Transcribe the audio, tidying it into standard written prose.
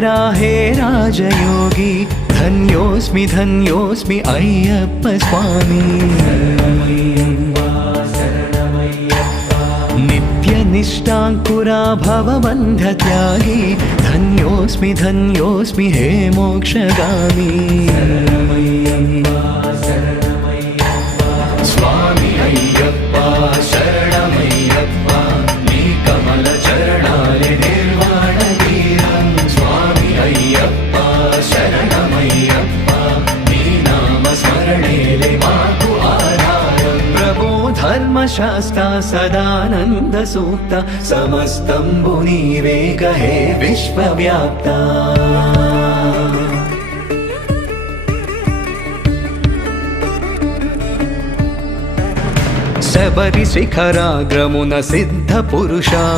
शङ्करा हे राजयोगी धन्योऽस्मि धन्योऽस्मि अय्यप्प स्वामी नित्यनिष्ठाङ्कुरा भवबन्धत्यागी धन्योऽस्मि धन्योऽस्मि हे मोक्षगामी स्वामी अय्यप्पा शरणमय्यप्पा नी कमलचरणाले निर्वाणतीरं स्वामी अय्यप्पा शरणमय्यप्पा नी नामस्मरणेले मातु आधारं प्रभो धर्मशास्ता सदानन्दसूक्ता समस्तम्बु नीवे कहे विश्वव्याप्ता శబరి శిఖరాగ్రమున సిద్ధ పురుష